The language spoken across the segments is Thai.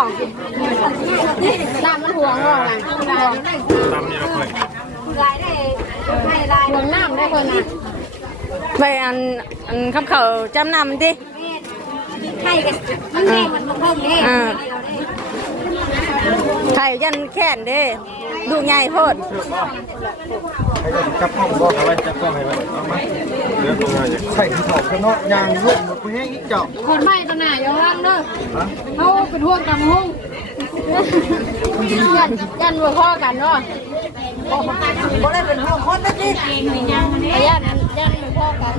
ของน้ำมันห่วงเนาะนะตำนี่เราค่อยลายได้ให้ลายห่วงน้ำได้คนนะไปอันอันขับเขาจำนำดิไข่กันมันแดงมันบ่เพิ่มเด้ไข่ยันแค่นเด้ ดูใหญ่โพดจับกล้องบอกเอาไว้จับกล้องให้ไว้เอามาเดี๋ยวตัวใหญ่ใส่ที่ถอดกันเนาะยางลุ่มไปให้อีกเจ้าคนไม่ตัวหน้าอย่าลังเด้อเขาเป็นห่วงตำหุ้งยันยันบ่พอกันเนาะบ่ได้เป็นห้องคนนะนี่ยันยันบ่พอกัน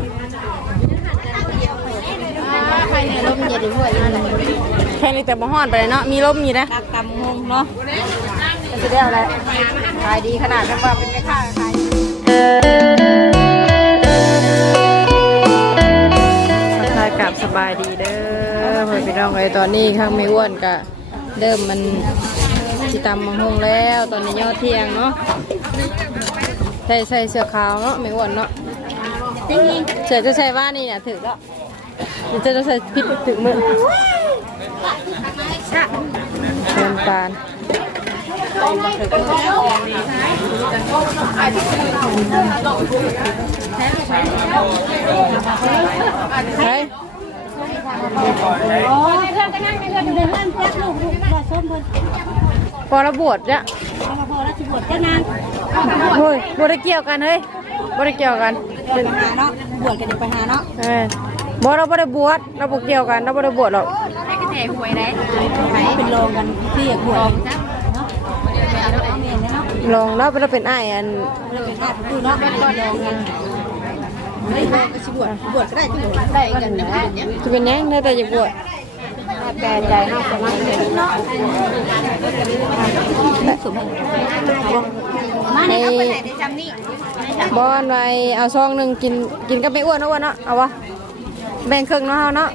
อ่าใครเนี่ยลมเย็นด้วยนั่นแหละแค่นี้แต่บ่ฮ้อนไปเลยเนาะมีลมอยู่นะตักตำหุ้งเนาะ จะได้อะไรขายดีขนาดนั้นว่าเป็นแม่ค้าขายทักทายกับสบายดีเด้อเพื่อนพี่น้องไอ้ตอนนี้ข้างไม่อ้วนก็เริ่มมันสิตำมังหงแล้ว ตอนนี้ยอดเที่ยงเนาะใส่ใส่เสื้อขาวเนาะไม่อ้วนเนาะเสื้อจะใส่ว่านี่เนี่ยถือแล้วจะจะใส่ผิดถึงมือน้ำตาล เฮ้ยโอ้ยเพื่อนก็นั่งในเพื่อนเดินเพื่อนเพื่อนลูกลูกบ่ส้มเพิ่นพอระบวชเนี่ยเอามาพอแล้วสิบวชก็นานเฮ้ยบได้เกี่ยวกันเฮ้ยบได้เกี่ยวกันไปหาเนาะบวชกันจะไปหาเนาะเออบ่เราบ่ได้บวชเราบ่เกี่ยวกันเราบ่ได้บวชหรอกให้กระแทกหวยได้เป็นรองกันที่อยากบวชเนาะเอา เมียเนาะลองเราเราเป็นอ้ายอันเราเป็นญาติคือเนาะเป็นรองกันเฮ้ก็สิบวชบวชก็ได้ที่บวชได้กันนะจะเป็นหยังได้แต่จะบวชแปลใจเนาะประมาณนี้เนาะมาในเอาไปไหนในจำนี่บอนไว้เอาซองหนึงกินกินกับไม่อ้วนเนาะอ้วนเนาะเอาวะแบ่งครึ่งเนาะเฮาเนาะ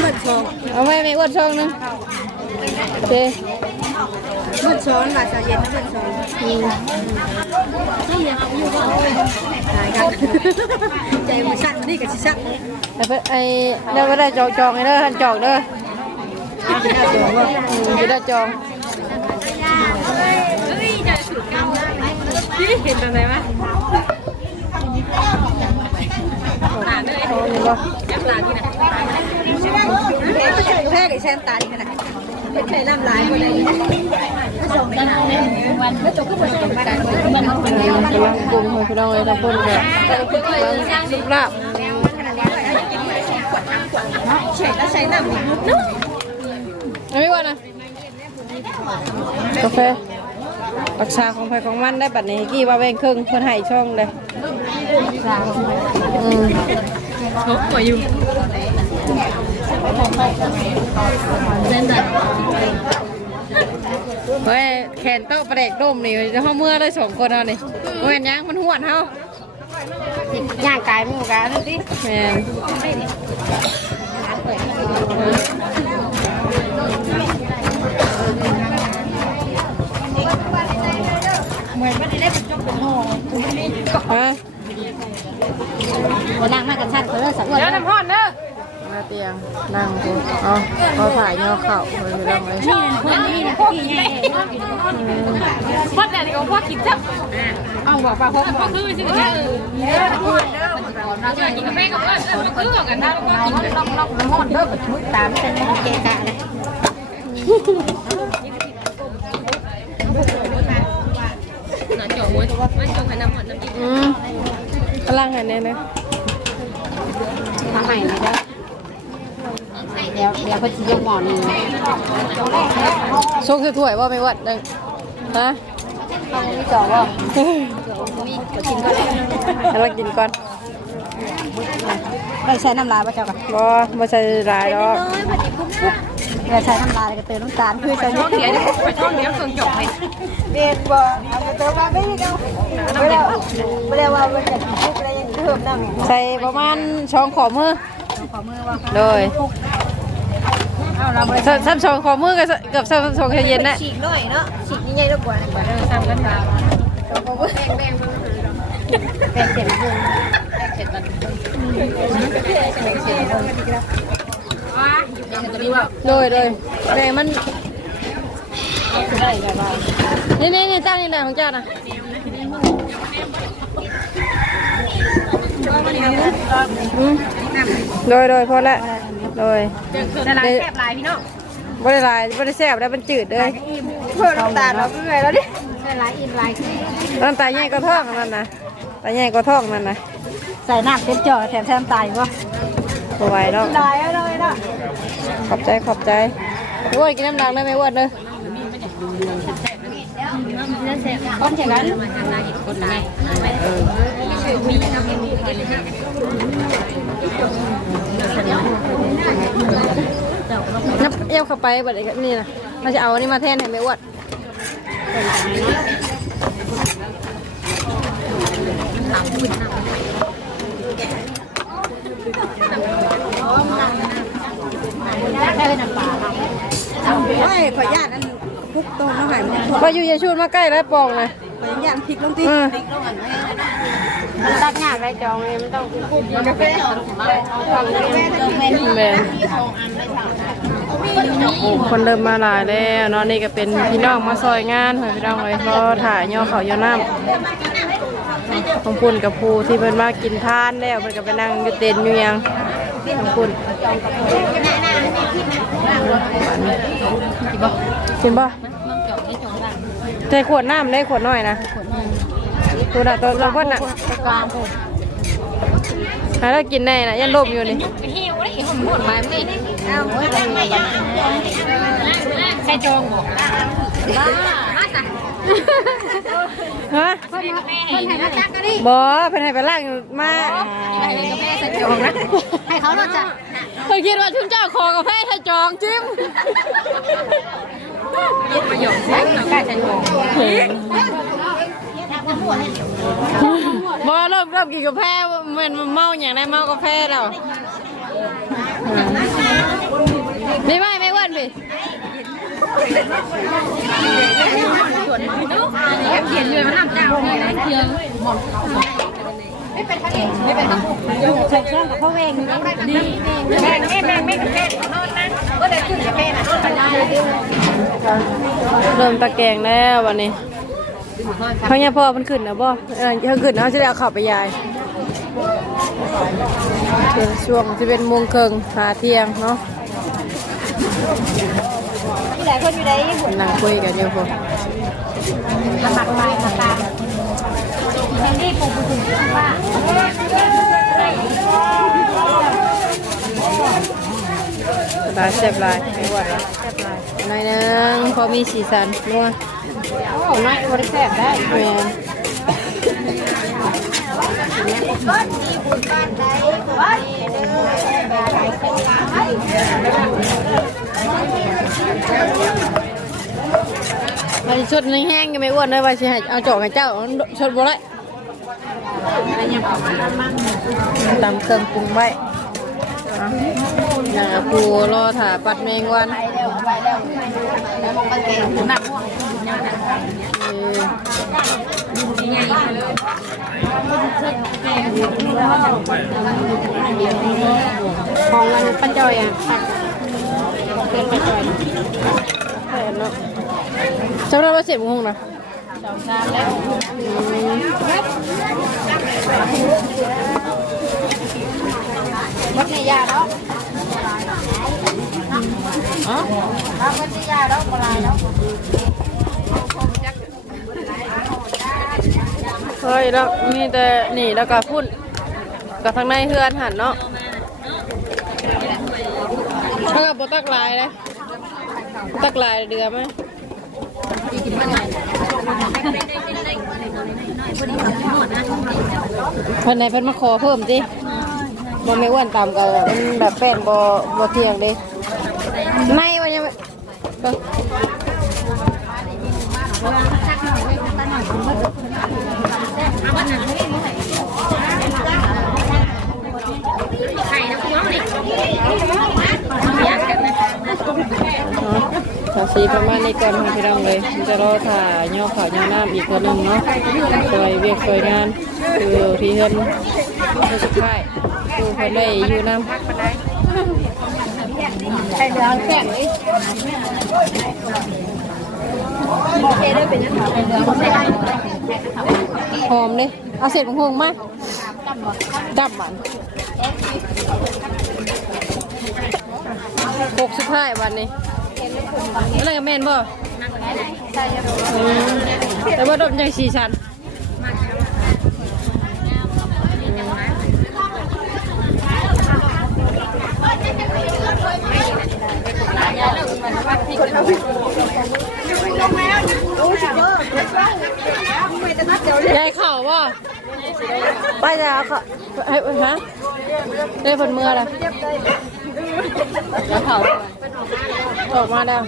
เบิดสองเอาไว้ไม่อ้วนซองหนึงโอเค เบิดสองหลายสาเย็นมันะเบิดสองใจมันสั่นนี่กับสิสั่นแต่เพิ่นไอ้เราบ่ได้จองจองให้เด้อท่านจองเด้ออืมสิได้จองเห็นตรงไหนวะโอ้นี่บ่ไม่ใช่แพ้กับแซนตาดีขนาด ไม่ใช่น้ำลายคนไหนส่งไปไหนวันไม่ตกก็ไม่ส่งไปมันกำลังปรุงให้พี่น้องเลยทั้งปุ่นก็สุกลาบใช้แล้วใช้น้ำนี่เอาไม่ว่านะกาแฟรักษาของไผของมันได้บัดนี้กี่ว่าแบ่งครึ่งเพิ่นให้ช่องเลยอืม เฮ้ยแขนโต๊ะประเด็กดมนี่เฮาเมื่อได้สองคนเอานี่บ่แม่นหยังมันหวดเฮาย่างกายมูกันนั่นสิแม่นเหมือนไม่ได้ได้เป็นจบเป็นโห่คุณนี่ฮะวันนั่งมากันชัดเขาเลิกสักวันเดี๋ยวน้ำพอนเด้อ มาเตียงนั่งกูเอาเอาถ่ายย่อเข่าเฮ้ยไม่ต้องเลยนี่คนนี่นะพี่ใหญ่พ่อแต่นี่ก็พ่อกินจับเอาบอกป่าพ่อบอกคือสิเด้อจะกินกาแฟกับเพื่อนมันคือกันนะพ่อกินล็อกล็อกหมดเด้อกับชุดตามเป็นเกกะนะอืมกำลังหันเนี่ยนะทำใหม่ไม่ได้เดี๋ยวเดี๋ยวเขาจะยกหมอนนี่ชกถ้วยว่าไม่วัดเลยฮะต้องมีจอว่ามีก็กินก็ได้ให้เรากินก่อนไม่ใช้น้ำลายป่ะเจ้าค่ะบ่บ่ใส่หลายดอกไม่ใช้น้ำลายก็เติมน้ำตาลคือจะยกเดียวไปช่องเดียวเครื่องจบให้เด็ดบ่เอาไปเติมมาไม่ได้เอาไม่ได้ไม่ได้ว่ามันจะทุกอะไรยังเพิ่มน้ำใส่ประมาณช่องขอมือขอมือว่าโดย เอาเราไปซ้ำซ้ำช่องขอมือก็เกือบซ้ำช่องแค่เย็นนะฉีกหน่อยเนาะฉีกนี่ใหญ่กว่ากว่าเดิมซ้ำกันมาแบ่งแบ่งแบ่งเสร็จแล้วแบ่งเสร็จแล้วแบ่งเสร็จแล้วโดยโดยแต่มันนี่นี่นี่เจ้านี่แหละของเจ้านะอืมโดยโดยพอแล้ว โดยละลายแซ่บหลายพี่น้องบ่ได้หลายบ่ได้แซ่บได้มันจืดเลยเพิ่มน้ำตาลเราเมื่อยแล้วดิละลายอิ่มลายน้ำตาใหญ่ก็ท้องนั่นนะตาใหญ่ก็ท้องนั่นนะใส่น้ำเต็มจ่อแถมแถมตายบ่บ่ไหวแล้วลายเลยนะขอบใจขอบใจอ้วนกินน้ำดังได้ไหมอ้วนเลยก้อนแข่งกัน นับเอี้ยวเข้าไปแบบนี้นี่นะเราจะเอาอันนี้มาแทนให้ไม่อ้วนได้เป็นน้ำปลาไม่ขอญาตอันพุกต้มน้ำหายมันพออยู่อยาชูดมาใกล้แล้วปองเลยขอญาตพริกลงตีเออ ตัดหน้าไรจองเลยไม่ต้องคุกกาแฟแม่นโอ้คนเริ่มมาหลายแล้วเนาะนี่ก็เป็นพี่น้องมาซอยงานพี่น้องเลยรอถ่ายย่อเขาย่อน้ำของปุ่นกับภูที่เพิ่นมากินทานแล้วเพิ่นก็ไปนั่งอยู่เต็นอยู่ยังของปุ่นกินบ่ใจขวดน้ำได้ขวดน้อยนะ ตัวน่ะตัวเราพ่นน่ะกลางผมหาแล้วกินได้น่ะยันลมอยู่นี่หิวได้หมดหมายไม่เอาใส่จองบอกบ้ามาจ้ะฮะเพิ่นเพิ่นให้มาตักก็ดิบ่เพิ่นให้ไปล้างมาให้กาแฟใส่จองนะให้เขาเนาะจ้ะเพิ่นคิดว่าชุนเจ้าขอกาแฟให้จองจิ้มยินประโยชน์ใส่ใส่จอง บ่เริ่มเริ่มกินกาแฟเมือนเมาอย่างไรเมากาแฟแล้วไม่ไม่ไม่อ้วนพี่เขียนเลยมันน้ำจ้าเลยนเขียนไม่เป็นข้าเองไม่เป็นข้าวใส่ช่องกับข้าเองดีแม่แม่แม่ไม่กาแฟนอนนะก็ได้ขึ้นกาแฟนะนอนได้เริ่มตะแกงแล้ววันนี้ เขาเนี่ยพ่อมันขึ้นนะบ่เออเขาขึ้นเขาจะได้เอาเข่าไปยายเป็นช่วงจะเป็นโมงครึ่งหาเที่ยงเนาะที่ไหนคนอยู่ไหนนั่งคุยกันอยู่พอละหมัดไปมาตามแทนที่ปู่ปู่ถึงว่าลายแซ่บลายไม่ไหวแล้วหน่อยหนึงพอมีสีสันนัว โอ้น้อยบริแซ่บได้แม่นมาชดแห้งๆยังไม่อ้วนเลยว่าสิให้เอาจอกให้เจ้าชดบ่ได้ตำเครื่องปรุงไว้อะน่าปูรอถ่าปัดแมงวันแล้วมองกางเกงหนักเออ ของมันป้าจอยอะเป็นป้าจอยเห็นเนาะจำได้ว่าเสียบงงนะสองสามแล้ววันยาเนาะอ๋อวัดในยาเนาะโบราณเนาะ เฮ้ยแล้วมีแต่นี่แล้วก็พุ่นกับทางในเฮือนหันเนาะเขากับบตักลายเลยตักลายเดือไหมเพิ่นไหนเพิ่นมาขอเพิ่มดิบ่ไม่อ้วนตามกันมันแบบแป้นบ่บ่เที่ยงเดิไม่ว่ายัง ไม่เบิ่งไข่น้ำพวงนี่อยากกันนะเนาะภาษีประมาณนี้ก่อนค่ะพี่น้องเลยมันจะรอถ่ายย่อข่าวย่อน้ำอีกคนหนึ่งเนาะสวยเวียกสวยงานคือที่เฮือนเพื่อสุดท้ายคือเพิ่นได้อยู่น้ำใช่เดือแข็งเลย หอมเลยเอาเศษของหงมาดับมันหกสุดท้ายวันนี้อะไรกับแม่นบ่อืมแต่ว่าดมยังสีชัน ยายเข่าบ่ป้ายาค่ะให้ฮะได้ผลเมื่อละยายเข่าออกมาแล้ว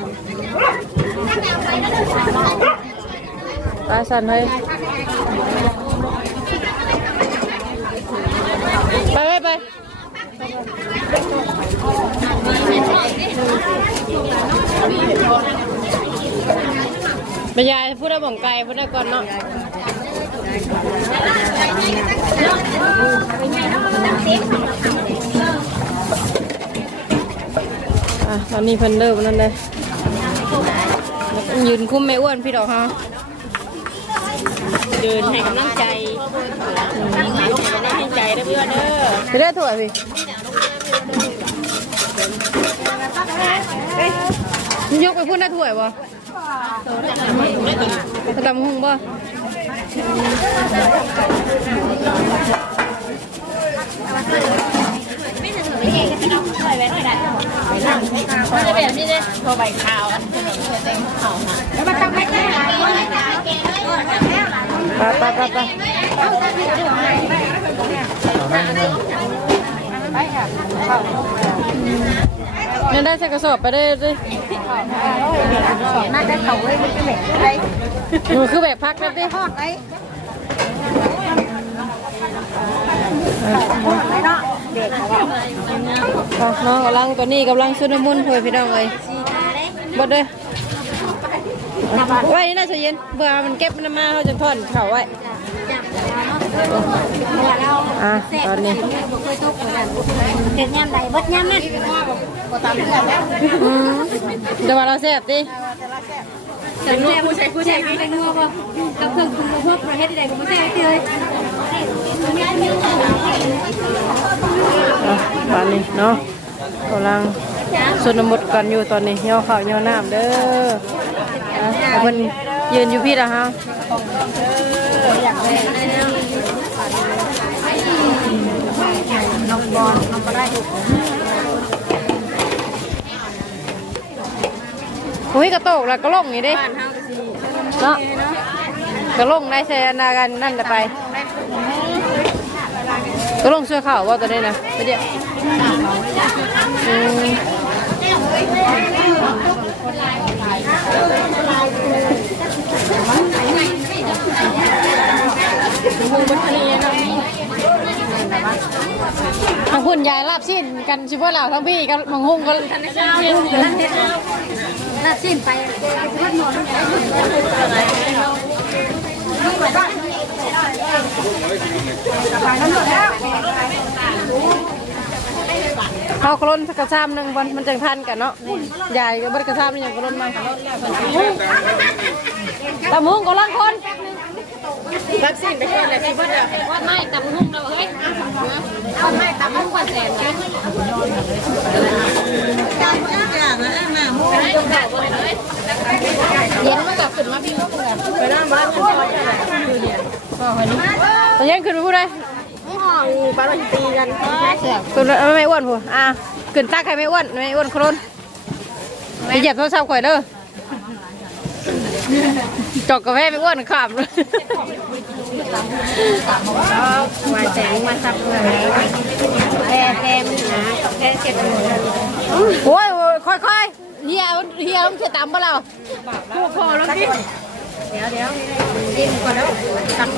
ตาสั่นเลยไปไปไป ไปยายพูดได้บ่งไกลพูดได้ก่อนเนาะอะตอนนี้เพิ่นเริ่มนั่นเลยยืนคุ้มไม่อ้วนพี่ดอกฮะเดินให้กำลังใจ ให้กำลังใจเด้อเพื่อนเด้อไปได้ถั่วพี่มึงยกไปพูดได้ถั่วบ่กระดำหุงบ่มันจะแบบนี้เลยพอใบขาวแล้วมันต้องไม่ได้ไปไปไปไป เนี่ยได้ใส่กระสอบไปได้เลยน่าจะเขาเลยมันจะแบบอะไรหนูคือแบบพักนะดิทอดไว้น้องกำลังตัวนี้กำลังชุนมุนเพื่อพี่น้องเลยบดเลยไว้นี่น่าจะเย็นเบื่อมันเก็บมันมาเขาจะทอนเขาไว้ อะตอนนี้เห็นยามใดเบิดยามนั้นบ่ตามเพื่อนแล้วอืมเดี๋ยวว่าเราแซ่บดิแต่แม่ผู้ชายผู้ชายเป็นนัวบ่กับเครื่องปรุงพวกประเทศใดก็บ่แซ่บเลยอะตอนนี้เนาะกำลังสนบทกันอยู่ตอนนี้ย่อข้าวย่อน้ำเด้ออะเอาเพิ่นยืนอยู่พี่ละฮะ โอ้ยกระโตกแล้วก็ลงอย่างนี้ดิเนาะก็ลงได้ใช้นากันนั่นจะไปก็ลงเสื้อขาวว่าตัวนี้นะไปเดี๋ยวอืม ทางคุณยายลาบสิ้นกันชิบว่าเราทั้งพี่กันมังหุงก็น่าสิ้นไปเบิดหมดเขากล้นกระซ้ำหนึ่งวันมันจังทันกันเนาะยายก็บัดกระซ้ำนี่ยังกล้นมาตำหุงก็ลังคน วัคซีนไปเฮ็ดแล้วสิบ่ได้ว่าไม่ตำหุ่งแล้วเฮ้ยเอาไม่ตำหุ่งกว่าแสนนะเย็นมันกลับขึ้นมาพี่ว่าแบบไปนั่งบ้านกันก่อนอยู่เนี่ยตอนเยังขึ้นไปพูดเลยห้องบ้านเราตีกันแซ่บขึ้นไม่อ้วนพูอะขึ้นตักให้ไม่อ้วนไม่อ้วนโครนไปเหยียบโทรศัพท์ข่อยเด้อ จอกกาแฟไม่อ้วนขับเลยมาแสงมาซับเลยแพ้แพ้มันหนาแพ้เจ็บหมดโอ้ยโอ้ยค่อยๆเฮียเฮียต้องเขียตามบ่เราผู้พอแล้วดิเดี๋ยวเดี๋ยวกินก่อนแล้วตัก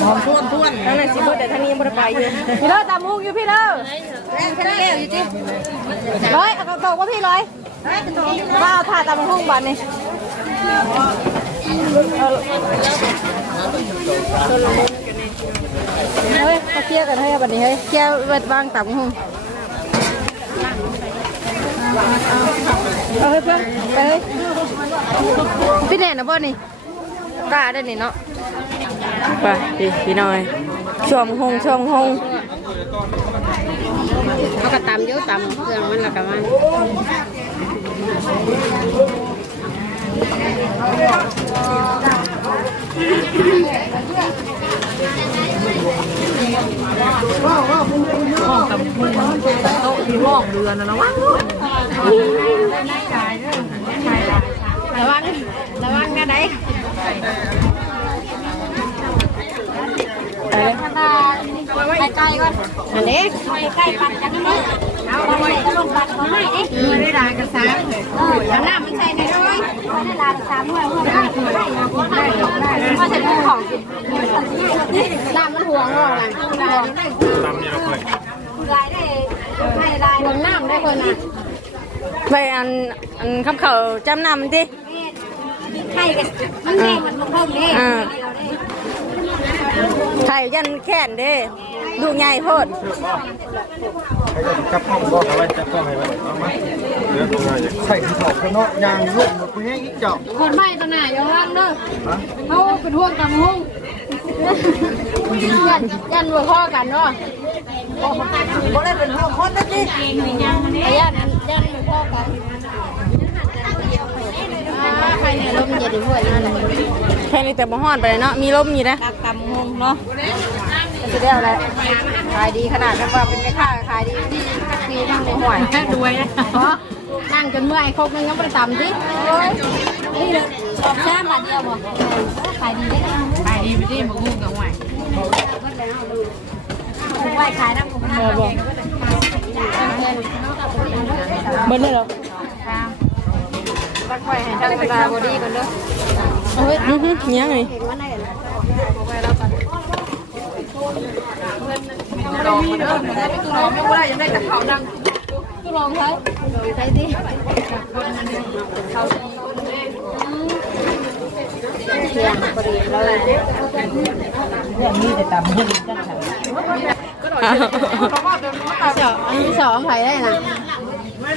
หอมท่วนท่วนทั้งนั้นสิเบิดแต่ทางนี้ยังบ่ ได้ไปอยู่พี่เด้อตามมุกอยู่พี่เด้อแค่นั้นแล้วอยู่จิร้อยเอาตกว่าพี่ร้อยว่าเอาถ่าตามมุกบันนี่เฮ้ยมาเคลียร์กันให้บัดนี้เฮ้ยเคลียร์เวทวางต่ำหงเอาเฮ้ยเพื่อนไปเฮ้ยพี่แน่นะบ่นี่กล้าได้นี่เนาะไปพี่พี่น้อย ช่วงหงช่วงหงเขาก็ตำเยอะตำเครื่องมันและกันมันระวังระวังนะได้ ไปไกลก่อนอันนี้ไปใกล้ปัดกันนะเอาไปก็ลงปัดเขาให้เอ๊ะไม่ได้ลากระซ้ำเออแล้วน้ำมันใส่ในด้วยไม่ได้ลากระซ้ำด้วยเพื่อนได้ได้ได้ก็จะดูของกินน้ำมันห่วงเราล่ะห่วงได้ตำนี่เราค่อยลายได้ให้ลายห่วงน้ำได้คนน่ะไปอันอันคำเขาจำนำดิไข่กันมันแดงมันเพิ่มนี่อ่า ไทยยันแค้นเด้ดูใหญ่โพดให้จับกล้องบ่เอาไว้จับกล้องให้ไว้เอามาเดี๋ยวตรงไหนอย่างใส่ที่ถอดข้างนอกยางลุ่มหมดไปให้อีกเจาะคนไม่ตัวหน่าอย่าว่างเด้อเขาเป็นห่วงกับห้องยันยันหัวข้อกันเนาะบ่ได้เป็นห้องคนนั่นดิยันยันยันหัวข้อกันใครเนี่ยลมเย็นด้วยนั่นแหละแค่นี้แต่บ่ฮ้อนไปเลยเนาะ มีลมอยู่นะตักตำหงเนาะจะได้อะไรขายดีขนาดนั้นว่าเป็นแม่ค้าขายดีที่ปีนั่งในห่วยรวยนะเพราะนั่งจนเมื่อยครบนึงก็ไปตำสิโอ้ยนี่เลยชอบแค่บาทเดียวบ่ขายดีได้ขายดีไปดิมาหุ้งกับหวยไหวขายน้ำผมน้ำบ่บ่เบิ้ลเลยเหรอรักไว้ให้ทางสตาร์บอดี้ก่อนเด้อ เฮ้ยอื้อหือยัง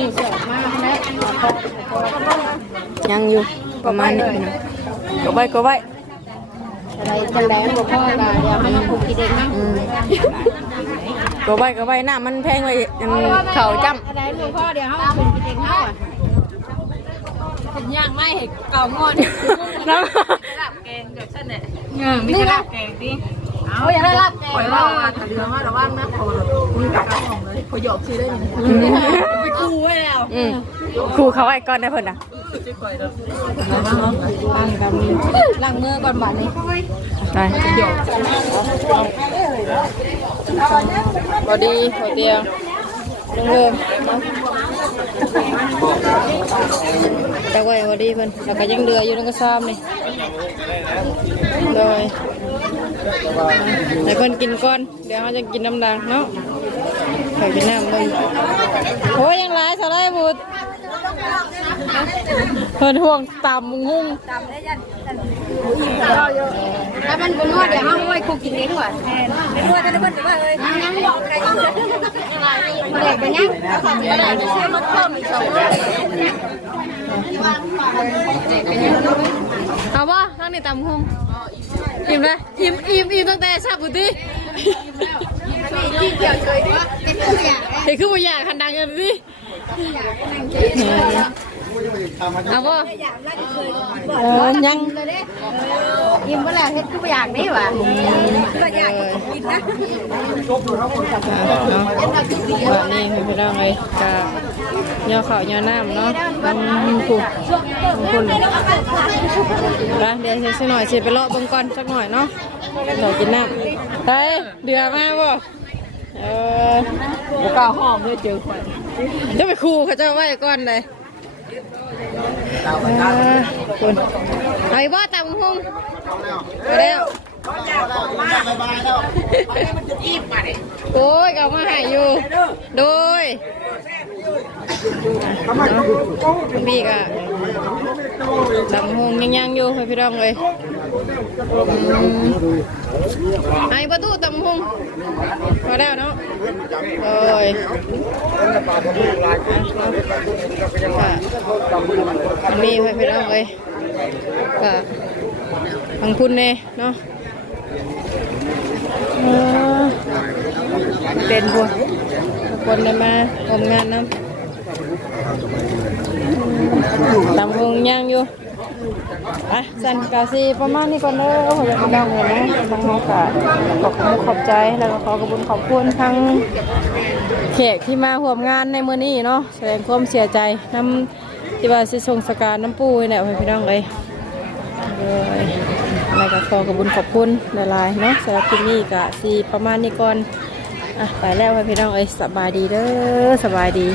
ยใจเงี้ยกลัวบ่เงี้ยบ่เงี้ยมันกับบ่แม่นะบ่จ้ะอีดองเลยยามาเอาได้บัดนี้พอแล้วบ่ได้รอจังใดบาทนี่เนาะงานได้บัดนี้งานได้งานได้บาทนี่งานก็จะสิพอหรือบ่เด้รอรอนี่เสือมาแล้วยังอยู่ประมาณนี้นะก็ไว้ก็ไว้อะไรจังได๋มันบ่พอก็เดี๋ยวมันมาผูกกินเองนะอืมก็ไว้ก็ไว้น้ามันแพงไว้อันเขาจ้ำอะไรบ่พอเดี๋ยวเฮาผูกกินเองเฮาอะเป็นย่างไม่เห็นเก่างอนน้เงมีกระลาบแกงดิเอาอย่าได้ลาบแกงว่าว่าถ้าเรือมาระวังนะพอมึงกลับห้องเลยพอหยอกชื่อได้ยังไปกูไว้แล้วำอืมครูเขาไว้ก่อนนะเพิ่นน่ะล้างมือก่อนบัดนี้ไปบอดีหัวเดียวเริ่มแต่ว่าบอดีเพิ่นแล้วก็ยังเดืออยู่นั่นก็ซ้ำนี่โดยให้เพิ่นกินก่อน เดี๋ยวเขาจะกินน้ำดังเนาะ ใส่กินน้ำเลยโอ้ยยังหลายสาไรบุตรเพิ่นห่วงต่ำงุ้งถ้ามันบ่นวดเดี๋ยวเฮาไว้คุกกินเองว่ะไปนวดกันเพิ่นว่าเอ้ยยังบอกอะไรอยู่เด็กเป็นยังใช้รถเพิ่มอีก2ร้อยเอาป่ทั้งนี้ต่ำคงอิ่มเลยอิ่มอิ่มอิ่มตั้งแต่ชาบุตรีที่เกี่ยวเฉยว่าเป็นตัวอย่าง เห็นคือบ่อยากคันดังกันสิเอาป่ะเออยังเลยเด้ยิ้มบ่แล้วเฮ็ดคือบ่อยากนี่ว่ะก็อยากกินแทเนาะวันนี้คือพี่น้องเลยกะย่อข้าวย่อน้ำเนาะอืมคุณคุณไปเดี๋ยวสักหน่อยสิไปเลาะเบิ่งก่อนสักหน่อยเนาะเรากินน้ำไปเดือมาบ่ เออบุกล้าหอมเลยเจอควันจะไปคูเขาจะไว้ก่อนเลยเออคุณไอ้บ่ตำหุ่งเอาแล้วโอ้ยเอามาให้อยู่ โดย พี่ก็ดำหงยังยังอยู่ให้พี่น้องเลยอืมไอ้ประตูดำหงพอแล้วเนาะโอ้ยค่ะมันมีให้พี่น้องเลยก็บางคุณเน่เนาะ เออเป็นพวกทุกคนได้มาทำงานน้ำตำวงย่างอยู่อะสันกาซีประมาณนี้ก่อนเด้อขอจะดังเลยนะทางโอกาสขอบคุณขอบใจแล้วก็ขอกระบุญขอบคุณทั้งแขกที่มาร่วมงานในมื้อนี้เนาะแสดงความเสียใจน้ำที่ว่าสิส่งสการน้ำปูเนี่แหละให้พี่น้องเลย ไรก็ขอกระบุญขอบคุณหลายๆเนาะสำหรับคลิปนี้ก็สีประมาณนี้ก่อนอะไปแล้วให้พี่น้องเอ้ยสบายดีเด้อสบายดี